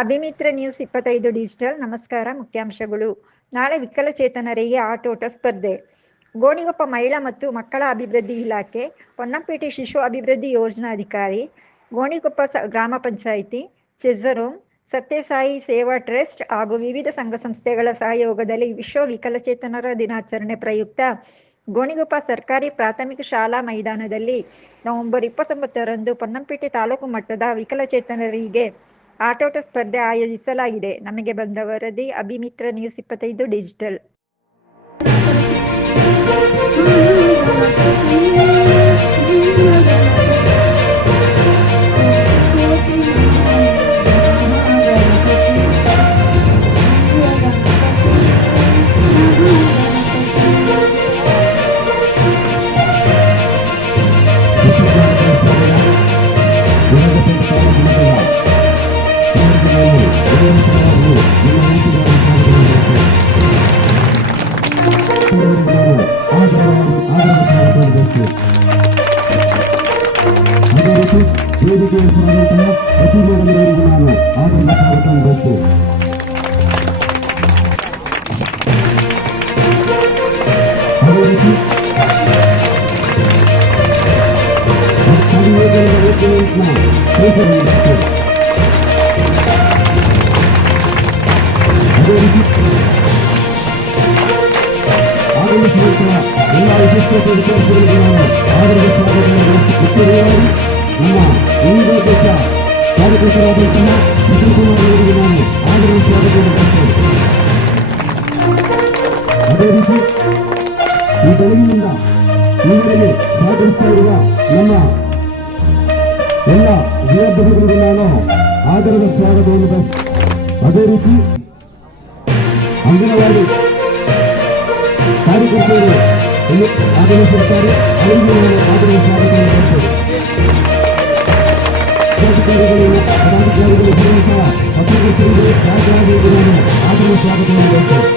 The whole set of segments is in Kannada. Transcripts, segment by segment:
ಅಭಿಮಿತ್ರ ನ್ಯೂಸ್ 25 ಡಿಜಿಟಲ್. ನಮಸ್ಕಾರ. ಮುಖ್ಯಾಂಶಗಳು. ನಾಳೆ ವಿಕಲಚೇತನರಿಗೆ ಆಟೋಟ ಸ್ಪರ್ಧೆ. ಗೋಣಿಗೊಪ್ಪ ಮಹಿಳಾ ಮತ್ತು ಮಕ್ಕಳ ಅಭಿವೃದ್ಧಿ ಇಲಾಖೆ, ಪೊನ್ನಂಪೇಟೆ ಶಿಶು ಅಭಿವೃದ್ಧಿ ಯೋಜನಾಧಿಕಾರಿ, ಗೋಣಿಗೊಪ್ಪ ಗ್ರಾಮ ಪಂಚಾಯಿತಿ, ಚೆಸ್ಸರೋಮ್, ಸತ್ಯಸಾಯಿ ಸೇವಾ ಟ್ರಸ್ಟ್ ಹಾಗೂ ವಿವಿಧ ಸಂಘ ಸಂಸ್ಥೆಗಳ ಸಹಯೋಗದಲ್ಲಿ ವಿಶ್ವ ವಿಕಲಚೇತನರ ದಿನಾಚರಣೆ ಪ್ರಯುಕ್ತ ಗೋಣಿಗೊಪ್ಪ ಸರ್ಕಾರಿ ಪ್ರಾಥಮಿಕ ಶಾಲಾ ಮೈದಾನದಲ್ಲಿ ನವೆಂಬರ್ 29ರಂದು ಪೊನ್ನಂಪೇಟೆ ತಾಲೂಕು ಮಟ್ಟದ ವಿಕಲಚೇತನರಿಗೆ ಆಟೋಟ ಸ್ಪರ್ಧೆ ಆಯೋಜಿಸಲಾಗಿದೆ. ನಮಗೆ ಬಂದ ವರದಿ. ಅಭಿಮಿತ್ರ ನ್ಯೂಸ್ 25 ಡಿಜಿಟಲ್. ವೇದಿಕೆಯ ಸ್ವಾಗತ ಪ್ರತಿ ಮೇಡಮರವರಿಗೂ ನಾನು ಆದರದ ಸ್ವಾಗತ ಬಯಸುತ್ತೇನೆ. ಅದೇ ರೀತಿ ಆಗಮಿಸಿದ ಎಲ್ಲ ವಿಶಿಷ್ಟತೆ ವಿದ್ಯಾರ್ಥಿಗಳಿಗೂ ನಾನು ಆದರದ ಸ್ವಾಗತ ಬಯಸುತ್ತೇನೆ. ನಮ್ಮ ವಿವಿಧ ದೇಶ ಕಾರ್ಯಕರ್ತರಾದಂತಹ ವಿಜಯಕುಮಾರ್ ನಾನು ಆದರದ ಸ್ವಾಗತ ಬಯಸುತ್ತೇನೆ. ಅದೇ ರೀತಿ ಈ ಬೆಳಗಿನಿಂದ ಈವರೆಗೆ ಸಹಕರಿಸ್ತಾ ಇರುವ ನಮ್ಮ ಎಲ್ಲ ವಿದ್ಯಾರ್ಥಿಗಳಿಗೂ ನಾನು ಆದರದ ಸ್ವಾಗತವನ್ನು ಬಯಸುತ್ತೇನೆ. ಅದೇ ರೀತಿ ಅಂಗನವಾಡಿ ಕಾರ್ಯಕರ್ತರು ಆಗಮಿಸಿರುತ್ತಾರೆ, ಅವರಿಗೂ ನಾನು ಆದರದ ಸ್ವಾಗತವನ್ನು ಬಯಸುತ್ತೇನೆ. ಅಧಿಕಾರಿಗಳು ಪದಾಧಿಕಾರಿಗಳು ಸಹಿತ ಪತ್ರಕರ್ತರಿಗೆ ರಾಜ್ಯಗಳಿಗೆ ನಾನು ಆದರದ ಸ್ವಾಗತವನ್ನು ಬಯಸುತ್ತೇನೆ.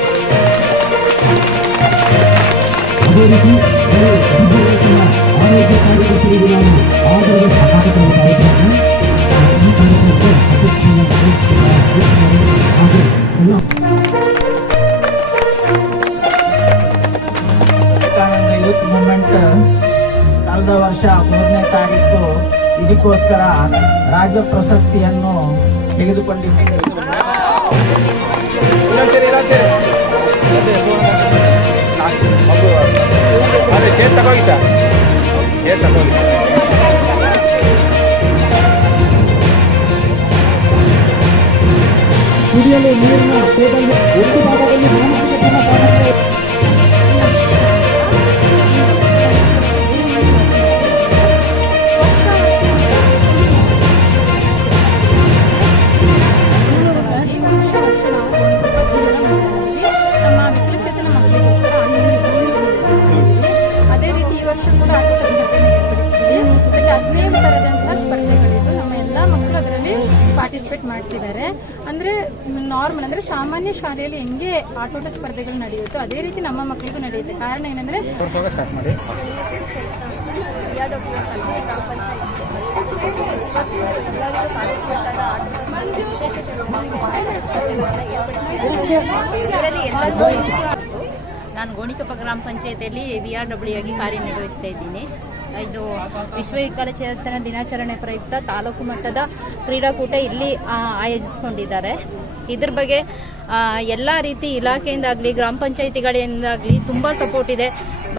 ಅದೇ ರೀತಿ ಆರೋಗ್ಯ ಕಾರ್ಯಕರ್ತರಿಗೆ ನಾನು ಆದರದ ಸ್ವಾಗತವನ್ನು ಬಯಸುತ್ತೇನೆ. ಯೂತ್ ಮೂವ್ಮೆಂಟ್ ಕಳೆದ ವರ್ಷ 3ನೇ ತಾರೀಕು ಇದಕ್ಕೋಸ್ಕರ ರಾಜ್ಯ ಪ್ರಶಸ್ತಿಯನ್ನು ತೆಗೆದುಕೊಂಡಿದ್ದೇವೆ. ಕುಡಿಯಲು ನೀರಿನ ಟೇಬಲ್ ಒಂದು ಭಾಗದಲ್ಲಿ ಮಾನಸಿಕ ಕಾರಣಗಳು ಕೂಡ ಆಟೋಟ ಸ್ಪರ್ಧೆಯನ್ನು ಏರ್ಪಡಿಸಿದ್ದೀವಿ. ಅದರಲ್ಲಿ 15 ಥರದಂತಹ ಸ್ಪರ್ಧೆಗಳಿದ್ದು ನಮ್ಮ ಎಲ್ಲ ಮಕ್ಕಳು ಅದರಲ್ಲಿ ಪಾರ್ಟಿಸಿಪೇಟ್ ಮಾಡ್ತಿದ್ದಾರೆ. ಅಂದ್ರೆ ನಾರ್ಮಲ್ ಅಂದ್ರೆ ಸಾಮಾನ್ಯ ಶಾಲೆಯಲ್ಲಿ ಹೆಂಗೆ ಆಟೋಟ ಸ್ಪರ್ಧೆಗಳು ನಡೆಯುತ್ತೋ ಅದೇ ರೀತಿ ನಮ್ಮ ಮಕ್ಕಳಿಗೂ ನಡೆಯುತ್ತೆ. ಕಾರಣ ಏನಂದ್ರೆ ನಾನು ಗೋಣಿಕೊಪ್ಪ ಗ್ರಾಮ ಪಂಚಾಯತಿಯಲ್ಲಿ VRW ಆಗಿ ಕಾರ್ಯನಿರ್ವಹಿಸ್ತಾ ಇದ್ದೀನಿ. ಇದು ವಿಶ್ವ ವಿಕಲಚೇತನ ದಿನಾಚರಣೆ ಪ್ರಯುಕ್ತ ತಾಲೂಕು ಮಟ್ಟದ ಕ್ರೀಡಾಕೂಟ ಇಲ್ಲಿ ಆಯೋಜಿಸಿಕೊಂಡಿದ್ದಾರೆ. ಇದ್ರ ಬಗ್ಗೆ ಎಲ್ಲ ರೀತಿ ಇಲಾಖೆಯಿಂದಾಗಲಿ ಗ್ರಾಮ ಪಂಚಾಯತಿಗಳಿಂದಾಗಲಿ ತುಂಬ ಸಪೋರ್ಟ್ ಇದೆ.